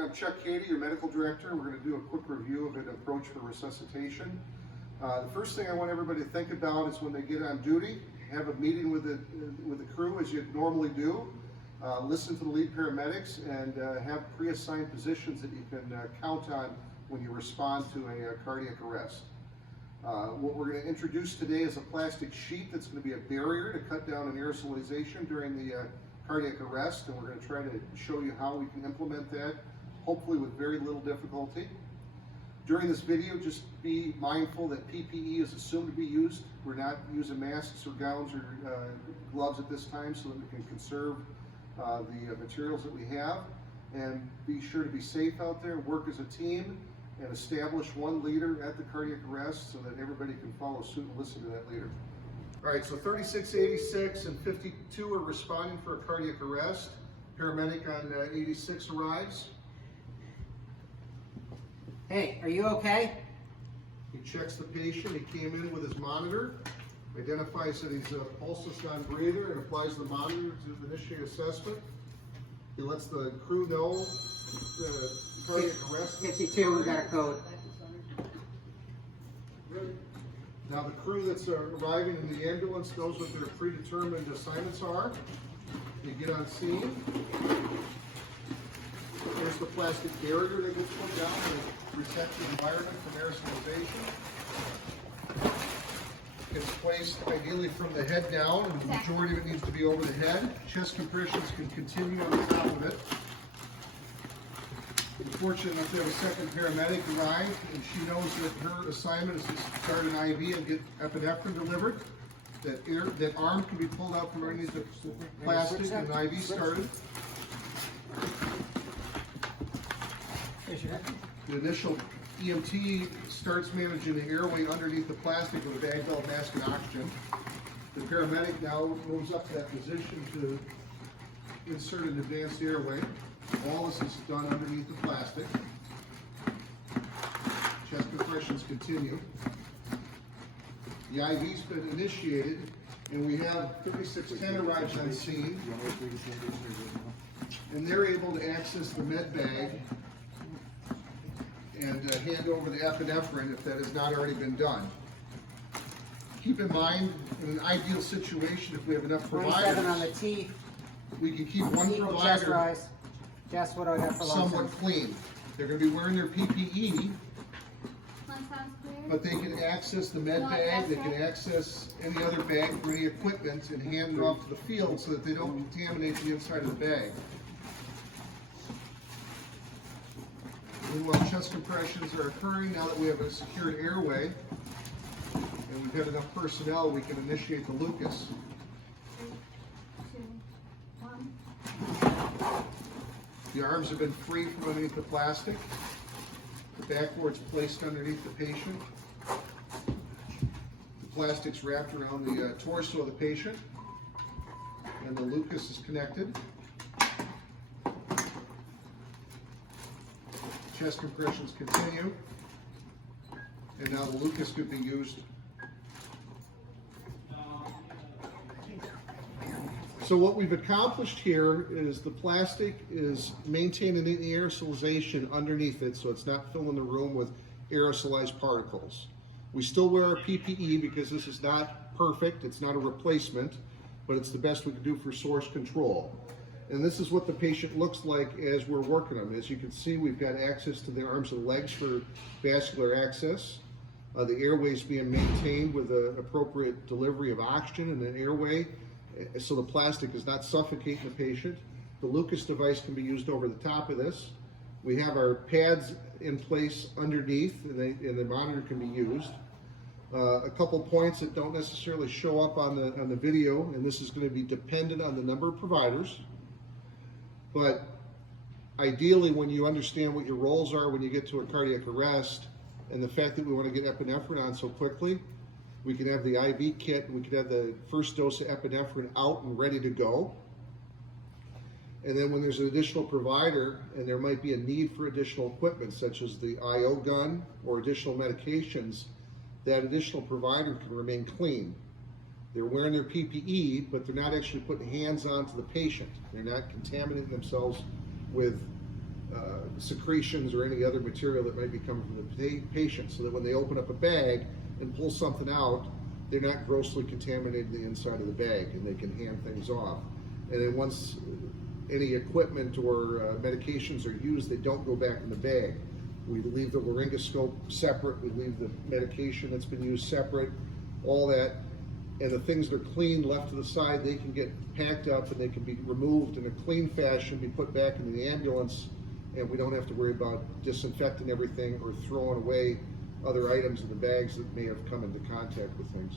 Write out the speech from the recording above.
I'm Chuck Cady, your medical director. We're going to do a quick review of an approach for resuscitation. The first thing I want everybody to think about is when they get on duty, have a meeting with the crew as you normally do. Listen to the lead paramedics and have pre-assigned positions that you can count on when you respond to a cardiac arrest. What we're going to introduce today is a plastic sheet that's going to be a barrier to cut down on aerosolization during the cardiac arrest, and we're going to try to show you how we can implement that, hopefully with very little difficulty. During this video, just be mindful that PPE is assumed to be used. We're not using masks or gowns or gloves at this time so that we can conserve the materials that we have. And be sure to be safe out there, work as a team, and establish one leader at the cardiac arrest so that everybody can follow suit and listen to that leader. All right, so 36, 86, and 52 are responding for a cardiac arrest. Paramedic on 86 arrives. Hey, are you okay? He checks the patient. He came in with his monitor, identifies that he's a pulseless non-breather, and applies the monitor to initiate assessment. He lets the crew know the cardiac arrest. 52, we got a code. Now the crew that's arriving in the ambulance knows what their predetermined assignments are. They get on scene. There's the plastic barrier that gets put down to protect the environment from aerosolization. It's placed ideally from the head down, and the majority of it needs to be over the head. Chest compressions can continue on the top of it. We're fortunate enough to have a second paramedic arrive, and she knows that her assignment is to start an IV and get epinephrine delivered. That arm can be pulled out from underneath the plastic and an IV started. The initial EMT starts managing the airway underneath the plastic with a bag belt, mask, and oxygen. The paramedic now moves up to that position to insert an advanced airway. All this is done underneath the plastic. Chest compressions continue. The IV's been initiated, and we have 3610 arrives on scene, and they're able to access the med bag and hand over the epinephrine if that has not already been done. Keep in mind, in an ideal situation, if we have enough providers, 27 on the T. we can keep one Chest provider rise. Chest, what do I got for lungs? somewhat clean. They're going to be wearing their PPE, but they can access the med bag, they can access any other bag for any equipment and hand it off to the field so that they don't contaminate the inside of the bag. Meanwhile, chest compressions are occurring now that we have a secured airway and we've had enough personnel, we can initiate the Lucas. 3, 2, 1. The arms have been freed from underneath the plastic. The backboard's placed underneath the patient. The plastic's wrapped around the torso of the patient, and the Lucas is connected. Chest compressions continue, and now the Lucas could be used. So what we've accomplished here is the plastic is maintaining the aerosolization underneath it, so it's not filling the room with aerosolized particles. We still wear our PPE because this is not perfect, it's not a replacement, but it's the best we can do for source control. And this is what the patient looks like as we're working them. As you can see, we've got access to the arms and legs for vascular access. The airway is being maintained with an appropriate delivery of oxygen and an airway, so the plastic is not suffocating the patient. The Lucas device can be used over the top of this. We have our pads in place underneath, and the monitor can be used. A couple points that don't necessarily show up on the video, and this is going to be dependent on the number of providers. But ideally, when you understand what your roles are when you get to a cardiac arrest, and the fact that we want to get epinephrine on so quickly, we can have the IV kit, and we can have the first dose of epinephrine out and ready to go. And then when there's an additional provider, and there might be a need for additional equipment, such as the IO gun or additional medications, that additional provider can remain clean. They're wearing their PPE, but they're not actually putting hands onto the patient. They're not contaminating themselves with secretions or any other material that might be coming from the patient, so that when they open up a bag and pull something out, they're not grossly contaminating the inside of the bag, and they can hand things off. And then once any equipment or medications are used, they don't go back in the bag. We leave the laryngoscope separate, we leave the medication that's been used separate, all that. And the things that are clean left to the side, they can get packed up and they can be removed in a clean fashion, be put back into the ambulance, and we don't have to worry about disinfecting everything or throwing away other items in the bags that may have come into contact with things.